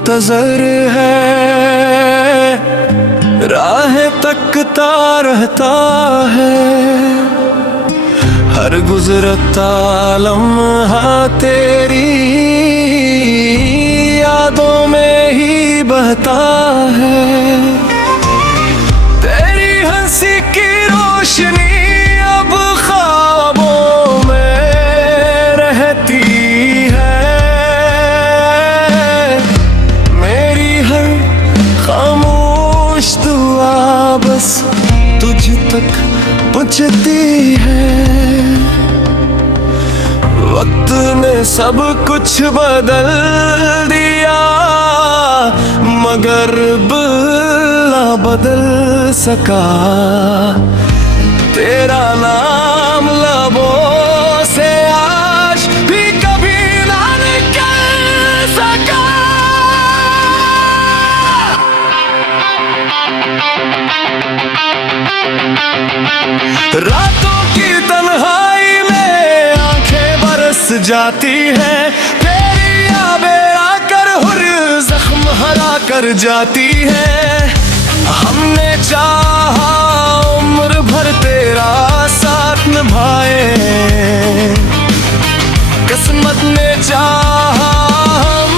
मुंतजर है, राह तकता रहता है। हर गुजरता लम्हा तेरी यादों में ही बहता है। तेरी हंसी की रोशनी अब ख्वाबों में रहती है। मेरी हर खामोश दुआ बस तुझ तक पहुंचती है। वक्त ने सब कुछ बदल दिया, मगर ना बदल सका तेरा नाम लबों से आज भी कभी ना निकल सका। रातों की तन्हाई में आंखें बरस जाती है, तेरी यादें आकर हुर जख्म हरा कर जाती है। हमने चाहा उम्र भर तेरा साथ निभाए, किस्मत ने चाहा हम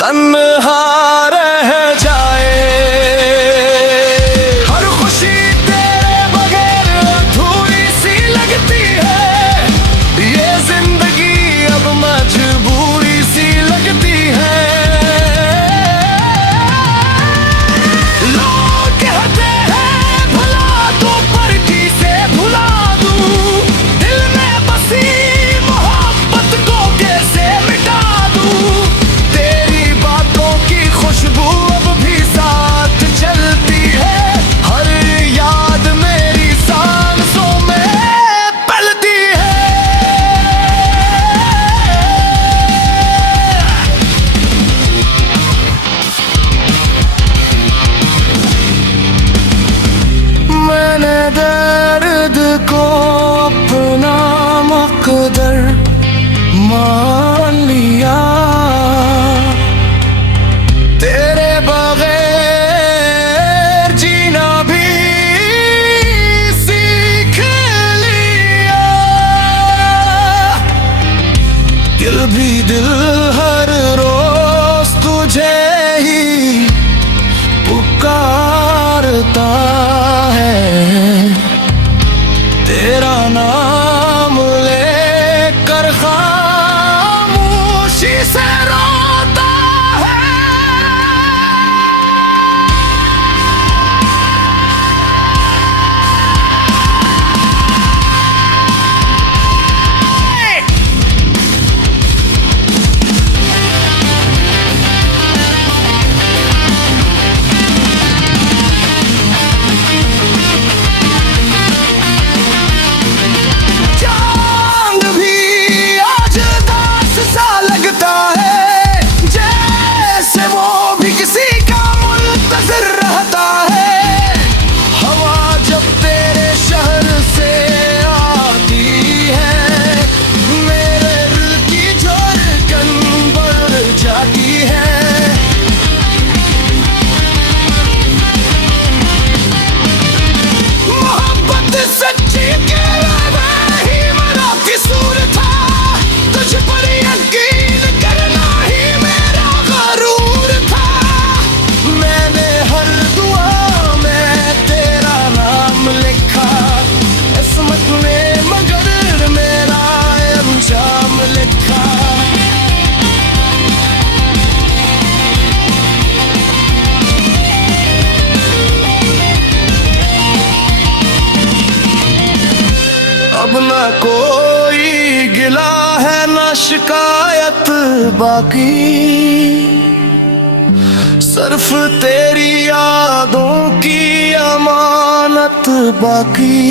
तन्हा रह जाए। दर्द को अपना मुकद्दर मान लिया, तेरे बगैर जीना भी सीख लिया। दिल भी दिल हर रोज तुझे ही पुकारता है, तेरा नाम लेकर खामोशी से रोता है। अब ना कोई गिला है ना शिकायत बाकी, सिर्फ तेरी यादों की अमानत बाकी।